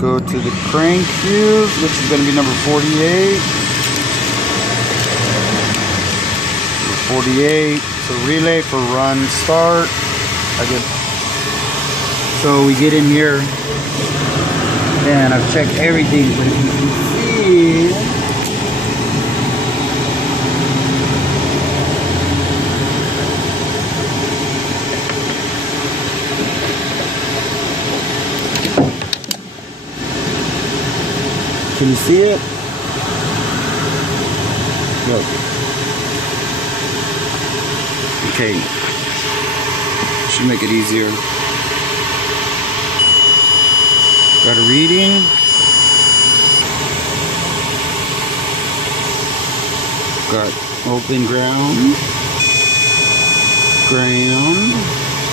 go to the crank fuse, which is going to be number 48. 48. It's a relay for run start. So we get in here and I've checked everything, but if you can see, can you see it? Look. Okay. Should make it easier. Got a reading. Got open ground.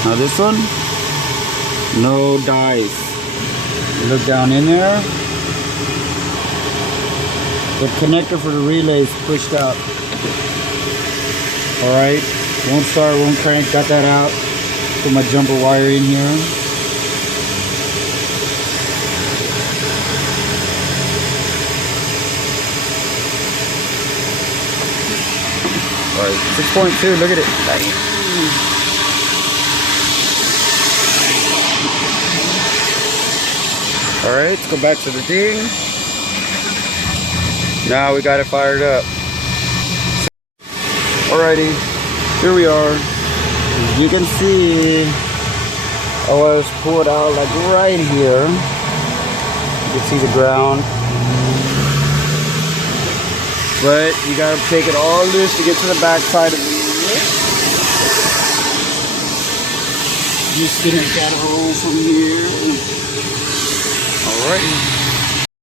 Now this one, no dice. You look down in there. The connector for the relay is pushed up. Alright, won't start, won't crank, got that out. Put my jumper wire in here. Alright, 6.2, look at it. Alright, let's go back to the thing. Now we got it fired up. Alrighty, here we are. As you can see, I was pulled out like right here. You can see the ground. But you gotta take it all loose to get to the back side of the unit. Just gonna get a hole from here. Alright.